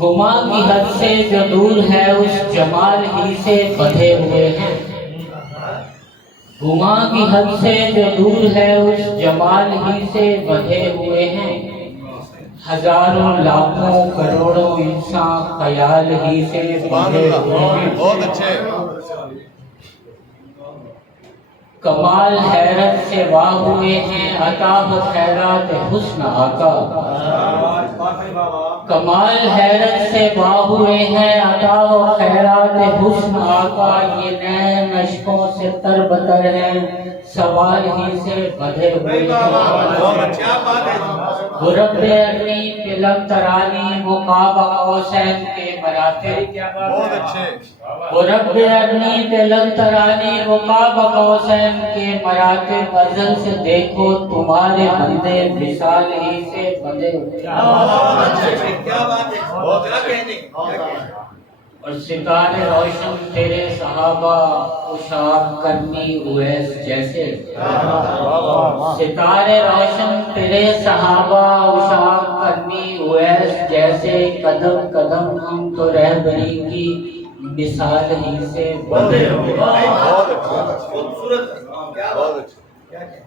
ہما کی حد سے جو دور ہے اس جمال ہی سے بدھے ہوئے ہیں، ہما کی حد سے جو دور ہے اس جمال ہی سے بدھے ہوئے ہیں، ہزاروں لاکھوں کروڑوں انسان خیال ہی سے بدھے ہوئے ہیں۔ بہت اچھے۔ کمال حیرت سے واہ ہوئے ہیں، عطا و خیرات حسن آقا۔ کمال حیرت سے واہ ہوئے ہیں، عطا و خیرات حسن آقا۔ یہ نین اشکوں سے تر بتر ہیں، سوال ہی سے بدھے ہوئے ہیں۔ رب ارنی فلم ترانی مقاب قوسین کے مراتب۔ بہت اچھے۔ رب ارنی فلم ترانی مقاب قوسین کے مراتب، ازل سے دیکھو تمہارے بندے مثال ہی سے بدھے ہوئے ہیں۔ اور ستارے روشن تیرے صحابہ اشاق کرنی اویس جیسے، ستارے روشن تیرے صحابہ اشاق کرنی اویس جیسے، قدم قدم ہم تو رہبری کی مثال ہی سے بدھے ہوئے ہیں۔ بہت اچھے۔